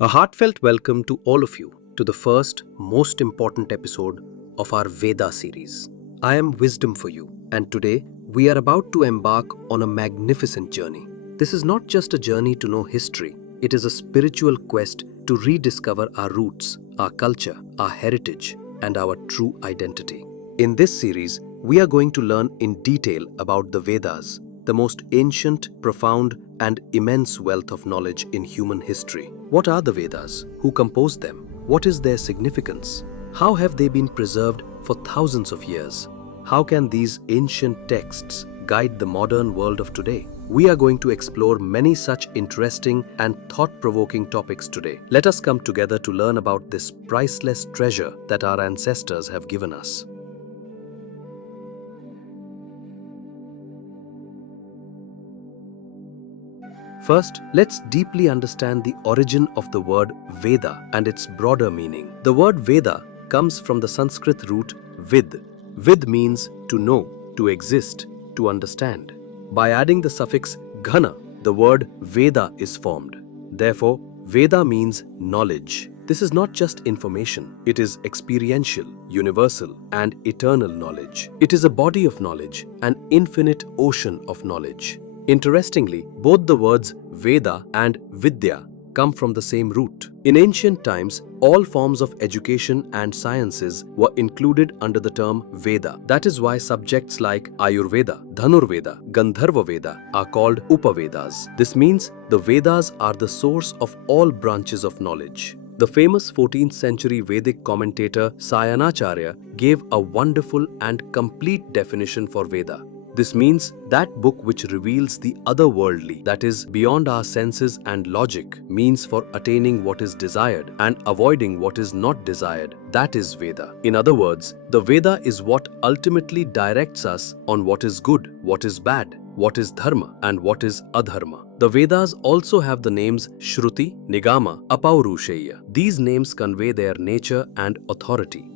A heartfelt welcome to all of you to the first, most important episode of our Veda series. I am Wisdom for you, and today we are about to embark on a magnificent journey. This is not just a journey to know history, it is a spiritual quest to rediscover our roots, our culture, our heritage, and our true identity. In this series, we are going to learn in detail about the Vedas, the most ancient, profound, and immense wealth of knowledge in human history. What are the Vedas? Who composed them? What is their significance? How have they been preserved for thousands of years? How can these ancient texts guide the modern world of today? We are going to explore many such interesting and thought-provoking topics today. Let us come together to learn about this priceless treasure that our ancestors have given us. First, let's deeply understand the origin of the word Veda and its broader meaning. The word Veda comes from the Sanskrit root vid. Vid means to know, to exist, to understand. By adding the suffix ghana, the word Veda is formed. Therefore, Veda means knowledge. This is not just information, it is experiential, universal, and eternal knowledge. It is a body of knowledge, an infinite ocean of knowledge. Interestingly, both the words Veda and Vidya come from the same root. In ancient times, all forms of education and sciences were included under the term Veda. That is why subjects like Ayurveda, Dhanurveda, Gandharva Veda are called Upavedas. This means the Vedas are the source of all branches of knowledge. The famous 14th century Vedic commentator Sayanacharya gave a wonderful and complete definition for Veda. This means that book which reveals the otherworldly, that is, beyond our senses and logic, means for attaining what is desired and avoiding what is not desired. That is Veda. In other words, the Veda is what ultimately directs us on what is good, what is bad, what is dharma, and what is adharma. The Vedas also have the names Shruti, Nigama, Apaurushaya. These names convey their nature and authority.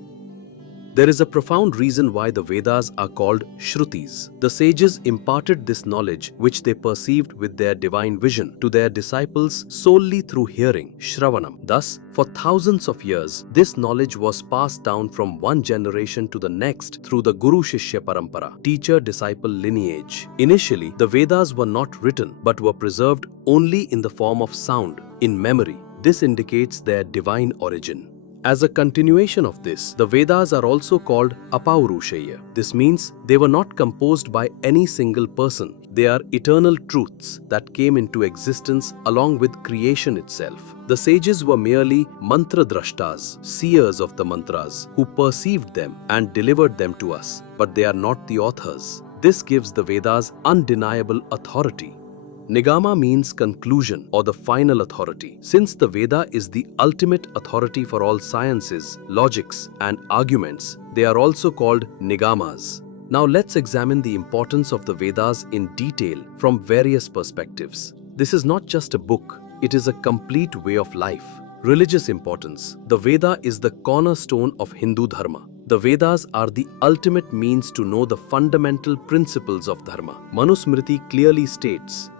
There is a profound reason why the Vedas are called Shrutis. The sages imparted this knowledge, which they perceived with their divine vision, to their disciples solely through hearing, Shravanam. Thus, for thousands of years, this knowledge was passed down from one generation to the next through the Guru-Shishya Parampara, teacher-disciple lineage. Initially, the Vedas were not written, but were preserved only in the form of sound, in memory. This indicates their divine origin. As a continuation of this, the Vedas are also called Apaurushaya. This means they were not composed by any single person. They are eternal truths that came into existence along with creation itself. The sages were merely mantra-drashtas, seers of the mantras, who perceived them and delivered them to us, but they are not the authors. This gives the Vedas undeniable authority. Nigama means conclusion or the final authority. Since the Veda is the ultimate authority for all sciences, logics, and arguments, they are also called Nigamas. Now let's examine the importance of the Vedas in detail from various perspectives. This is not just a book, it is a complete way of life. Religious importance. The Veda is the cornerstone of Hindu Dharma. The Vedas are the ultimate means to know the fundamental principles of Dharma. Manusmriti clearly states,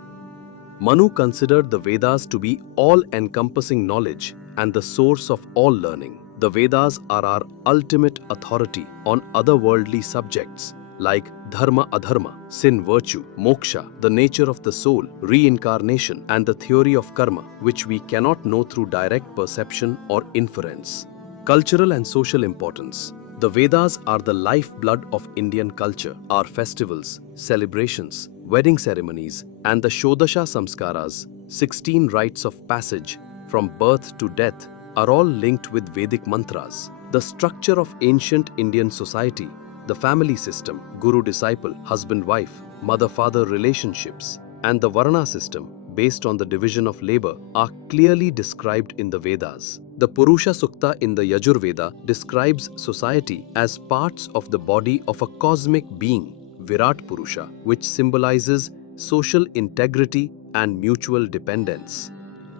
Manu considered the Vedas to be all-encompassing knowledge and the source of all learning. The Vedas are our ultimate authority on otherworldly subjects like dharma adharma, sin virtue, moksha, the nature of the soul, reincarnation, and the theory of karma, which we cannot know through direct perception or inference. Cultural and social importance. The Vedas are the lifeblood of Indian culture. Our festivals, celebrations, wedding ceremonies, and the Shodasha Samskaras, 16 rites of passage from birth to death, are all linked with Vedic mantras. The structure of ancient Indian society, the family system, guru-disciple, husband-wife, mother-father relationships, and the Varna system, based on the division of labor, are clearly described in the Vedas. The Purusha Sukta in the Yajurveda describes society as parts of the body of a cosmic being, Virat Purusha, which symbolizes social integrity and mutual dependence.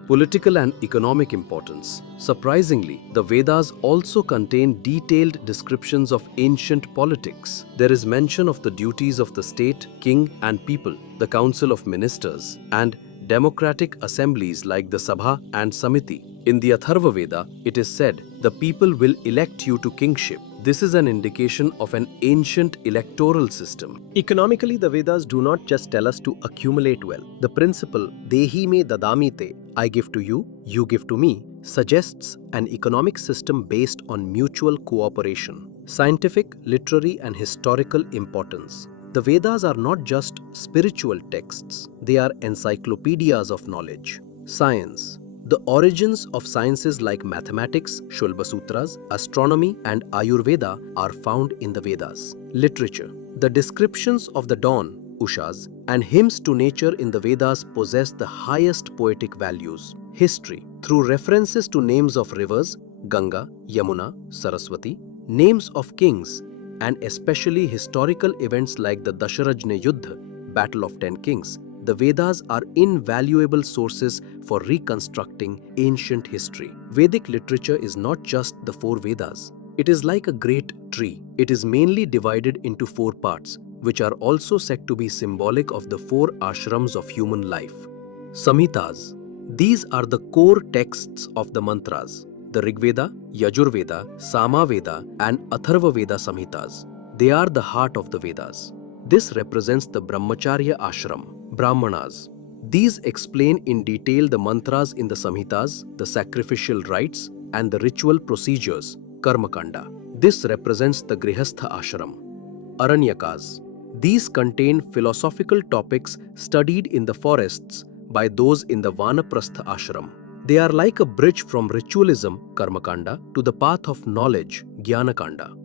Political and economic importance. Surprisingly, the Vedas also contain detailed descriptions of ancient politics. There is mention of the duties of the state, king and people, the council of ministers, and democratic assemblies like the Sabha and Samiti. In the Atharva Veda, it is said, the people will elect you to kingship. This is an indication of an ancient electoral system. Economically, the Vedas do not just tell us to accumulate wealth. The principle, Dehi me dadamite, I give to you, you give to me, suggests an economic system based on mutual cooperation. Scientific, literary, and historical importance. The Vedas are not just spiritual texts, they are encyclopedias of knowledge. Science. The origins of sciences like mathematics, Shulba Sutras, astronomy, and Ayurveda are found in the Vedas. Literature. The descriptions of the dawn, Ushas, and hymns to nature in the Vedas possess the highest poetic values. History. Through references to names of rivers, Ganga, Yamuna, Saraswati, names of kings, and especially historical events like the Dasharajna Yuddha, Battle of 10 Kings, the Vedas are invaluable sources for reconstructing ancient history. Vedic literature is not just the 4 Vedas. It is like a great tree. It is mainly divided into 4 parts, which are also said to be symbolic of the 4 ashrams of human life. Samhitas. These are the core texts of the mantras. The Rigveda, Yajurveda, Samaveda, and Atharva Veda Samhitas. They are the heart of the Vedas. This represents the Brahmacharya ashram, Brahmanas. These explain in detail the mantras in the Samhitas, the sacrificial rites, and the ritual procedures, Karmakanda. This represents the Grihastha ashram. Aranyakas. These contain philosophical topics studied in the forests by those in the Vanaprastha ashram. They are like a bridge from ritualism, Karmakanda, to the path of knowledge, Jnanakanda.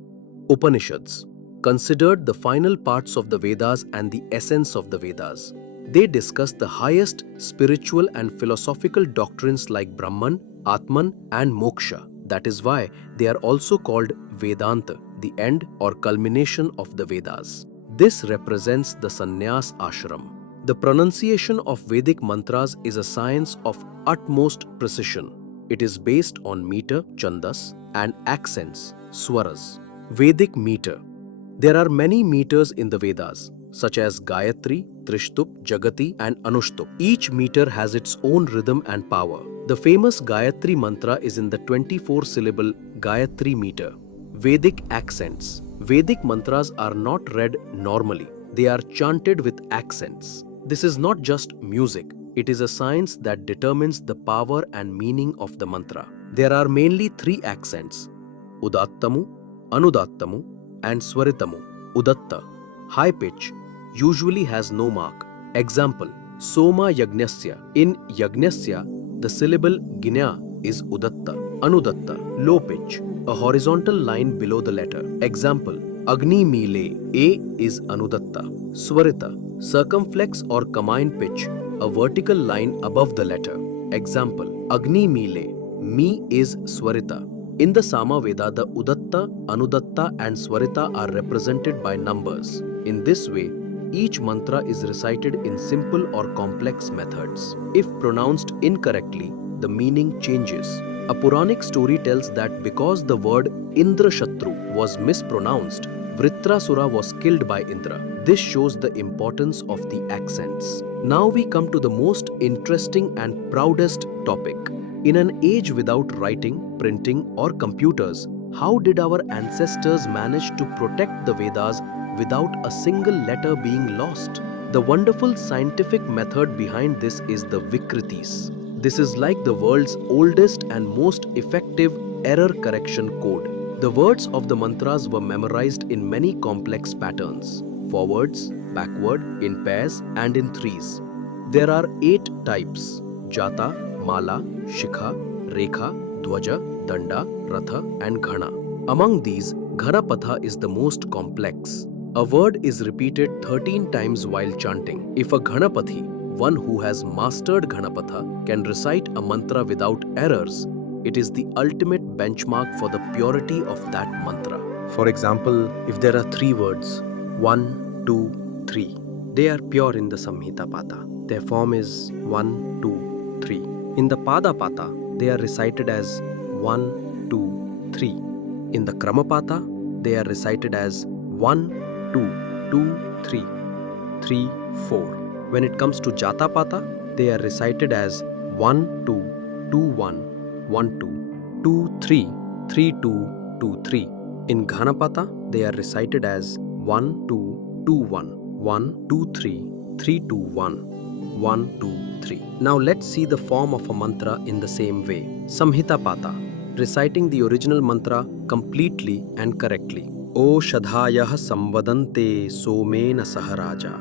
Upanishads. Considered the final parts of the Vedas and the essence of the Vedas. They discuss the highest spiritual and philosophical doctrines like Brahman, Atman, and Moksha. That is why they are also called Vedanta, the end or culmination of the Vedas. This represents the Sannyas ashram. The pronunciation of Vedic mantras is a science of utmost precision. It is based on meter, chandas, and accents, swaras. Vedic meter. There are many meters in the Vedas, such as Gayatri, Trishtup, Jagati, and Anushtup. Each meter has its own rhythm and power. The famous Gayatri mantra is in the 24-syllable Gayatri meter. Vedic accents. Vedic mantras are not read normally. They are chanted with accents. This is not just music. It is a science that determines the power and meaning of the mantra. There are mainly 3 accents: Udattamu, Anudattamu, and Swaritamu. Udatta, high pitch, usually has no mark. Example, Soma Yagnasya. In Yagnasya, the syllable Gnya is Udatta. Anudatta, low pitch, a horizontal line below the letter. Example, Agni Mile, A is Anudatta. Swarita, circumflex or commine pitch, a vertical line above the letter. Example, Agni Mile, Mi is Swarita. In the Sama Veda, the Udatta, Anudatta, and Swarita are represented by numbers. In this way, each mantra is recited in simple or complex methods. If pronounced incorrectly, the meaning changes. A Puranic story tells that because the word Indrashatru was mispronounced, Vritrasura was killed by Indra. This shows the importance of the accents. Now we come to the most interesting and proudest topic. In an age without writing, printing, or computers, how did our ancestors manage to protect the Vedas without a single letter being lost? The wonderful scientific method behind this is the Vikritis. This is like the world's oldest and most effective error correction code. The words of the mantras were memorized in many complex patterns: forwards, backward, in pairs, and in threes. There are 8 types: Jata, Mala, Shikha, Rekha, Dwaja, Danda, Ratha, and Ghana. Among these, Ghanapatha is the most complex. A word is repeated 13 times while chanting. If a Ghanapathi, one who has mastered Ghanapatha, can recite a mantra without errors, it is the ultimate benchmark for the purity of that mantra. For example, if there are 3 words, 1, 2, 3, they are pure in the Samhita Pata. Their form is 1, 2, 3. In the Pada Pata, they are recited as 1, 2, 3. In the Kramapata, they are recited as 1, 2, 2, 3, 3, 4. When it comes to Jata Pata, they are recited as 1 2 2 1 1 2 2 3 3 2 2 3. In Ghanapata, they are recited as 1 2 2 1 1 2 3 3 2 1 1 2 3. Now let's see the form of a mantra in the same way. Samhita Pata, reciting the original mantra completely and correctly. O Shadhayah Samvadante Somena Saharaja.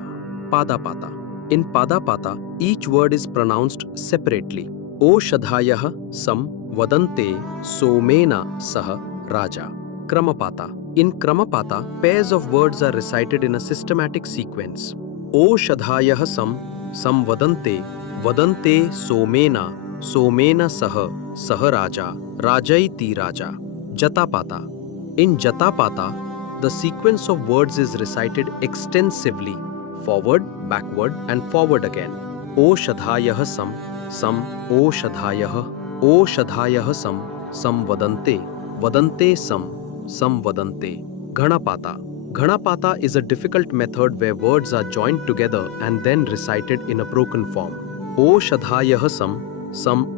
Padapata. In Padapata, each word is pronounced separately. O Shadhayah Samvadante Somena Sah Raja. Kramapata. In Kramapata, pairs of words are recited in a systematic sequence. O Shadhayah Samvadante Vadante Somena Sah Raja Rajaiti Raja. Jatapata. In Jatapata, the sequence of words is recited extensively, forward, backward, and forward again. O Shadhayah O Shadhayah Vadante Vadante. Ghanapata. Ghanapata is a difficult method where words are joined together and then recited in a broken form. O Shadhayah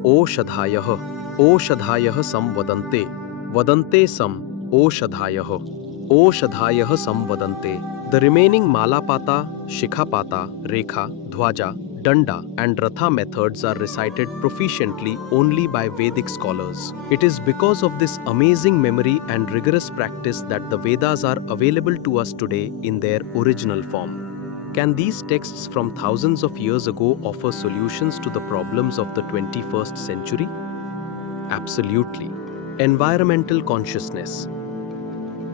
O Shadhayah Vadante O Shadhayah Vadante. The remaining Malapata, Shikhapata, Rekha, Dhwaja, Danda and Ratha methods are recited proficiently only by Vedic scholars. It is because of this amazing memory and rigorous practice that the Vedas are available to us today in their original form. Can these texts from thousands of years ago offer solutions to the problems of the 21st century? Absolutely. Environmental consciousness.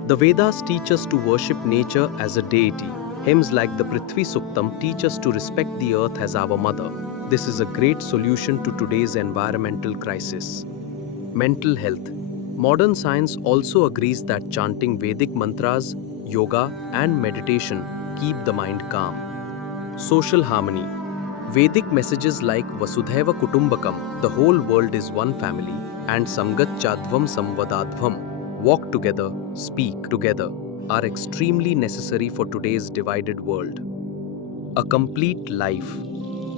The Vedas teach us to worship nature as a deity. Hymns like the Prithvi Suktam teach us to respect the earth as our mother. This is a great solution to today's environmental crisis. Mental health. Modern science also agrees that chanting Vedic mantras, yoga, and meditation keep the mind calm. Social harmony. Vedic messages like Vasudhaiva Kutumbakam, the whole world is one family, and Samgat Chadvam Samvadadvam, walk together, speak together, are extremely necessary for today's divided world. A complete life.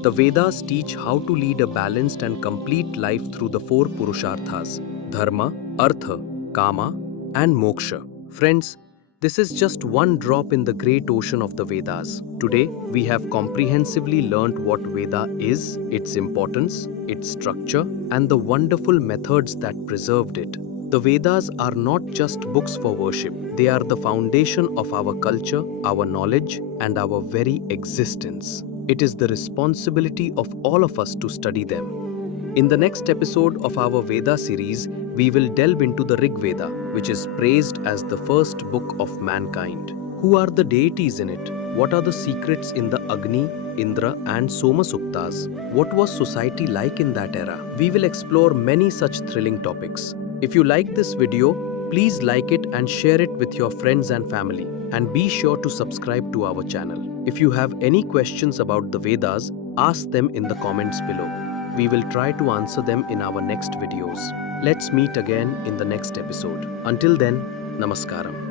The Vedas teach how to lead a balanced and complete life through the four Purusharthas: Dharma, Artha, Kama, and Moksha. Friends, this is just one drop in the great ocean of the Vedas. Today, we have comprehensively learnt what Veda is, its importance, its structure, and the wonderful methods that preserved it. The Vedas are not just books for worship. They are the foundation of our culture, our knowledge, and our very existence. It is the responsibility of all of us to study them. In the next episode of our Veda series, we will delve into the Rig Veda, which is praised as the first book of mankind. Who are the deities in it? What are the secrets in the Agni, Indra, and Soma Suktas? What was society like in that era? We will explore many such thrilling topics. If you like this video, please like it and share it with your friends and family. And be sure to subscribe to our channel. If you have any questions about the Vedas, ask them in the comments below. We will try to answer them in our next videos. Let's meet again in the next episode. Until then, Namaskaram.